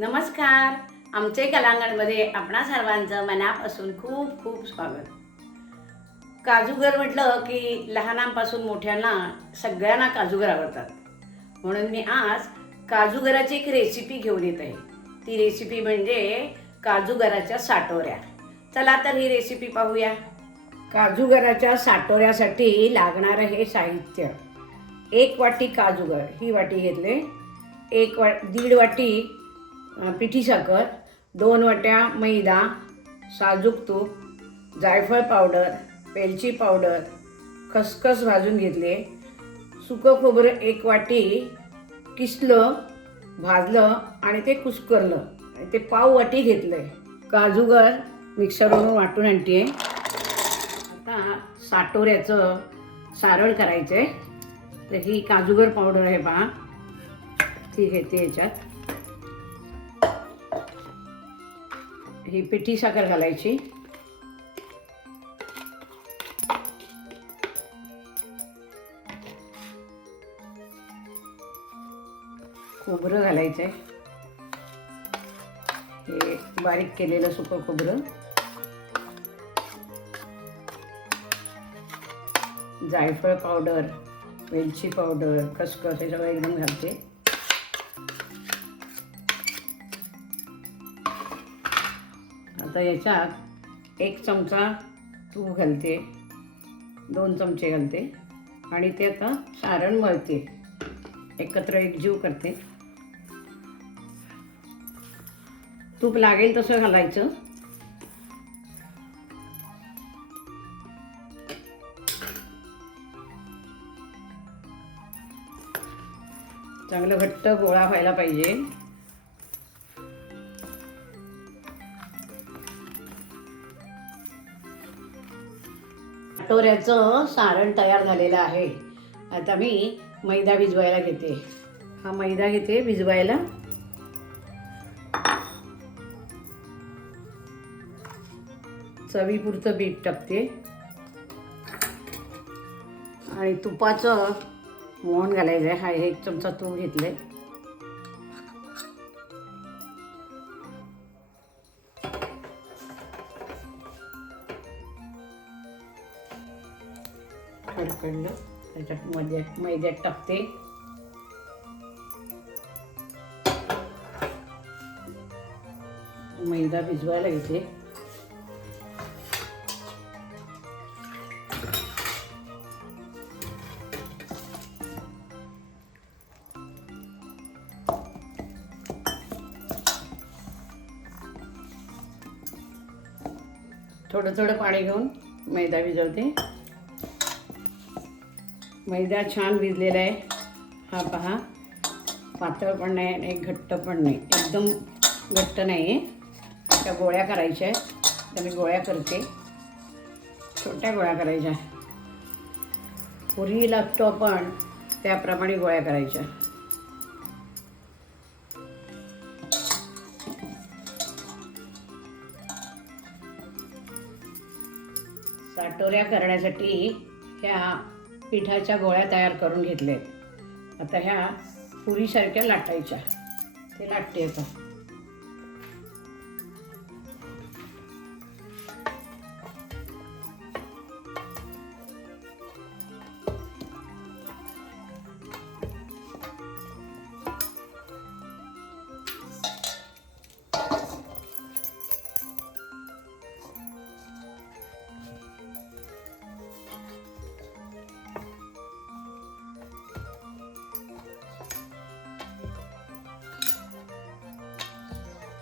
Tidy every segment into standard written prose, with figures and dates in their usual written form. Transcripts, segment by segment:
नमस्कार. आमचे कलांगणमध्ये आपणा सर्वांचं मनापासून खूप खूप स्वागत. काजूगर म्हटलं की लहानांपासून मोठ्यांना सगळ्यांना काजूगर आवडतात. म्हणून मी आज काजूगराची एक रेसिपी घेऊन येत आहे. ती रेसिपी म्हणजे काजूगराच्या साटोऱ्या. चला तर ही रेसिपी पाहूया. काजूगराच्या साटोऱ्यासाठी लागणारं हे साहित्य: 1 वाटी काजूगर, ही वाटी घेतले. 1.5 वाटी पिठी साखर, 2 वाट्या मैदा, साजूक तूप, जायफळ पावडर, वेलची पावडर, खसखस भाजून घेतले. सुकं खोबरं 1 वाटी किसलं, भाजलं आणि ते कुस्करलं आणि ते पाव वाटी घेतलं. काजूगर मिक्सरवरून वाटून आणते. आता साटोऱ्याचं सारण करायचं आहे. तर ही काजूगर पावडर आहे पहा, ती घेते याच्यात. ही पिठी साखर घालायची. खोबरं घालायचं आहे, हे बारीक केलेलं सुकं खोबरं. जायफळ पावडर, वेलची पावडर, खसखस हे सगळं एकदम घालते. आता याच्यात 1 चमचा तूप घालते, 2 चमचे घालते आणि ते आता सारण मळते, एकत्र एकजीव करते. तूप लागेल तसं घालायचं. चांगलं घट्ट गोळा व्हायला पाहिजे. साटोऱ्याचं सारण तयार झालेलं आहे. आता मी मैदा भिजवायला घेते. हा मैदा घेते भिजवायला. चवीपुरतं मीठ टाकते आणि तुपाचं मोहन घालायचं आहे. हा 1 चमचा तूप घेतले. कडकडलं त्याच्यात मैद्यात टाकते. मैदा भिजवायला घेते. थोडं थोडं पाणी घेऊन मैदा भिजवते. मैदा छान भिजलेला आहे. हा पहा, पातळ पण नाही आणि घट्ट पण नाही, एकदम घट्ट नाही आहे. त्या गोळ्या करायच्या आहेत. तर मी गोळ्या करते, छोट्या गोळ्या करायच्या. पुरी लागतो आपण त्याप्रमाणे गोळ्या करायच्या. साटोऱ्या करण्यासाठी ह्या पिठाच्या गोळ्या तयार करून घेतल्या. आता ह्या पुरीसारख्या लाटायच्या. ते लाटते आता.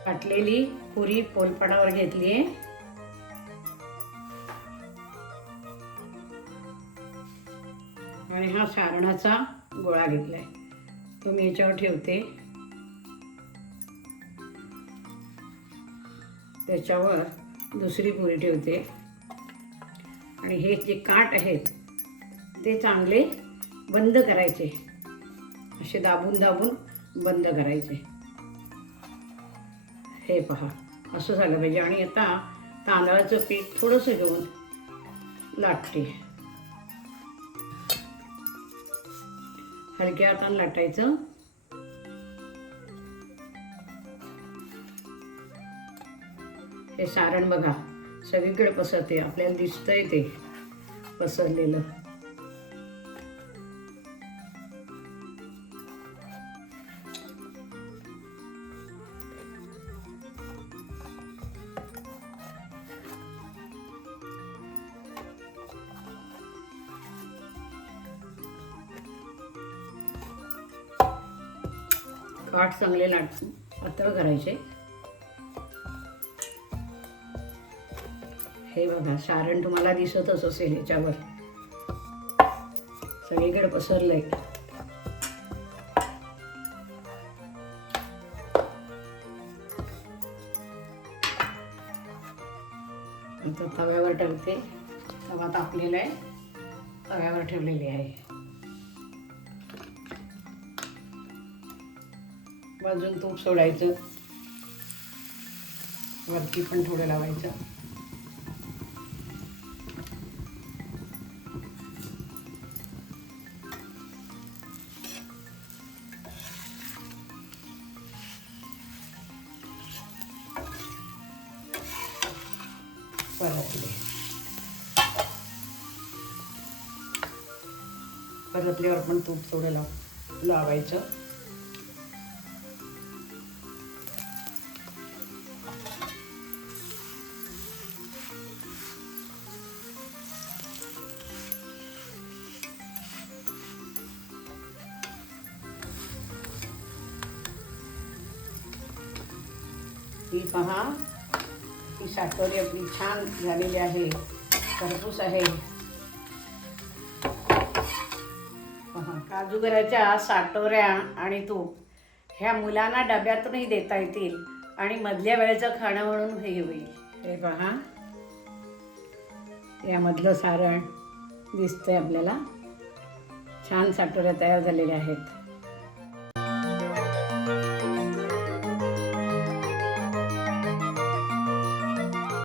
लाटलेली पुरी पोलपाटावर घेतली आहे आणि हा सारणाचा गोळा घेतलाय, तो मी याच्यावर ठेवते. त्याच्यावर दुसरी पुरी ठेवते आणि हे जे काठ आहेत ते चांगले बंद करायचे. असे दाबून दाबून बंद करायचे. हे पहा, असं झालं पाहिजे. आणि आता तांदळाचं पीठ थोडंसं घेऊन लाटते. हलक्या हाताने लाटायचं. हे सारण बघा सगळीकडे पसरते, आपल्याला दिसतंय ते पसरलेलं. काठ चांगले पातळ करायचे. हे बघा सारण तुम्हाला दिसतच असेल, ह्याच्यावर सगळीकडे पसरलंय. आता तव्यावर ठेवते. तवा तापलेला आहे, तव्यावर ठेवलेली आहे. बाजून तूप सोडायचं, वरती पण थोडं लावायचं. परतल्यावर पण तूप थोडं लावायचं. ही पहा, ही साटोरी आपली छान झालेली आहे, खरपूस आहे. पहा, काजूगराच्या साटोऱ्या आणि तूप ह्या मुलांना डब्यातूनही देता येतील आणि मधल्या वेळेचं खाणं म्हणून हे होईल. हे पहा, यामधलं सारण दिसतंय आपल्याला. छान साटोऱ्या तयार झालेल्या आहेत.